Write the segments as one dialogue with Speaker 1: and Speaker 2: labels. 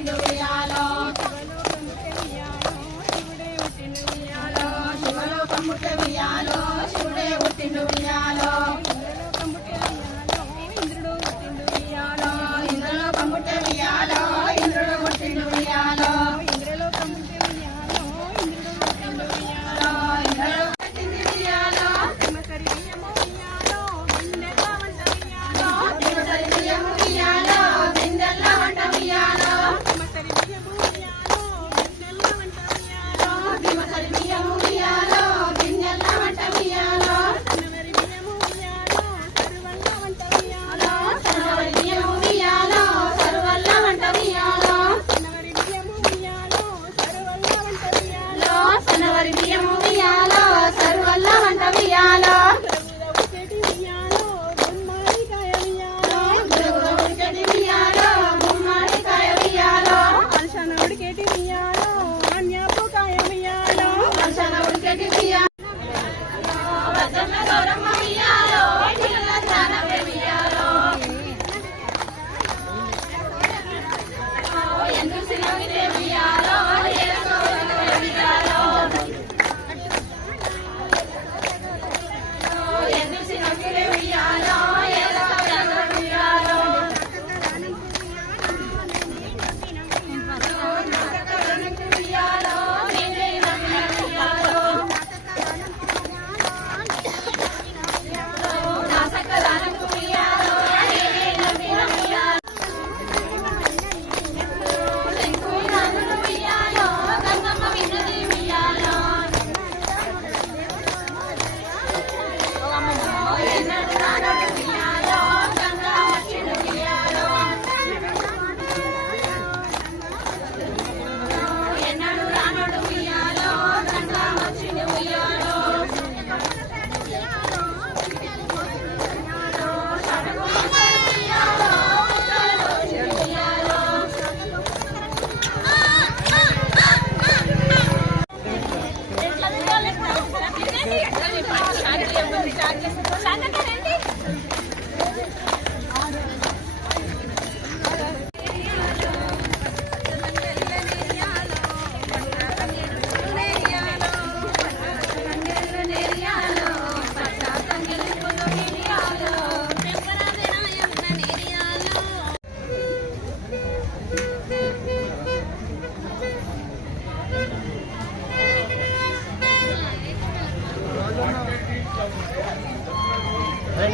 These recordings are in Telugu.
Speaker 1: పుట్టిండు ఉయ్యాలో
Speaker 2: శివలోకం పుట్ట ఉయ్యాలో
Speaker 1: శివుడే పుట్టిండు ఉయ్యాలో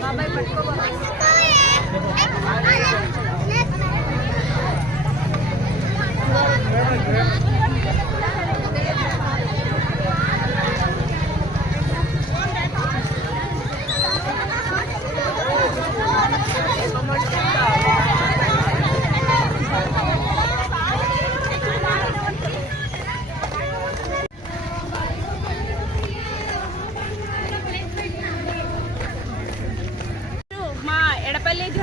Speaker 2: బాబాయ్ పట్టుకోవాలి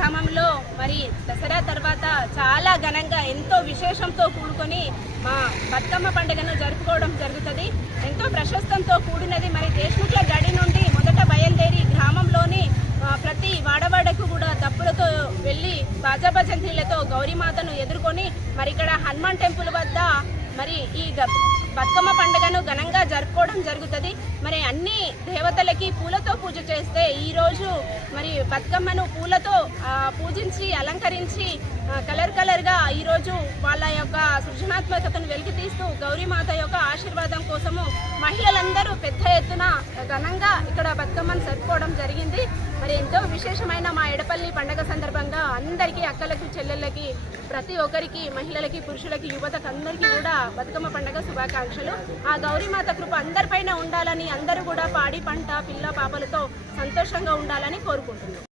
Speaker 2: గ్రామంలో మరి దసరా తర్వాత చాలా ఘనంగా ఎంతో విశేషంతో కూడుకొని మా బతుకమ్మ పండుగను జరుపుకోవడం జరుగుతుంది. ఎంతో ప్రశస్తంతో కూడినది మరి దేశముఖుల గడి నుండి మొదట బయలుదేరి గ్రామంలోని ప్రతి వాడవాడకు కూడా తప్పులతో వెళ్ళి బాజాభజంత్రీలతో గౌరీమాతను ఎదుర్కొని మరి ఇక్కడ హనుమాన్ టెంపుల్ వద్ద మరి ఈ గ- బతుకమ్మ పండుగను ఘనంగా జరుపుకోవడం జరుగుతుంది. మరి అన్ని దేవతలకి పూలతో పూజ చేస్తే ఈరోజు మరి బతుకమ్మను పూలతో పూజించి అలంకరించి కలర్ కలర్గా ఈరోజు వాళ్ళ యొక్క సృజనాత్మకతను వెలికి తీస్తూ గౌరీమాత యొక్క ఆశీర్వాదం కోసము మహిళలందరూ పెద్ద ఎత్తున ఘనంగా ఇక్కడ బతుకమ్మను జరుపుకోవడం జరిగింది. మరి ఎంతో విశేషమైన మా ఎడపల్లి పండగ సందర్భంగా అందరికీ అక్కలకి చెల్లెళ్ళకి ప్రతి ఒక్కరికి మహిళలకి పురుషులకి యువతకు అందరికీ కూడా బతుకమ్మ పండగ శుభాకాంక్షలు ఆ గౌరీమాత కృప అందరిపైన ఉండాలని అందరూ కూడా పాడి పంట పిల్ల పాపలతో సంతోషంగా ఉండాలని కోరుకుంటున్నాం.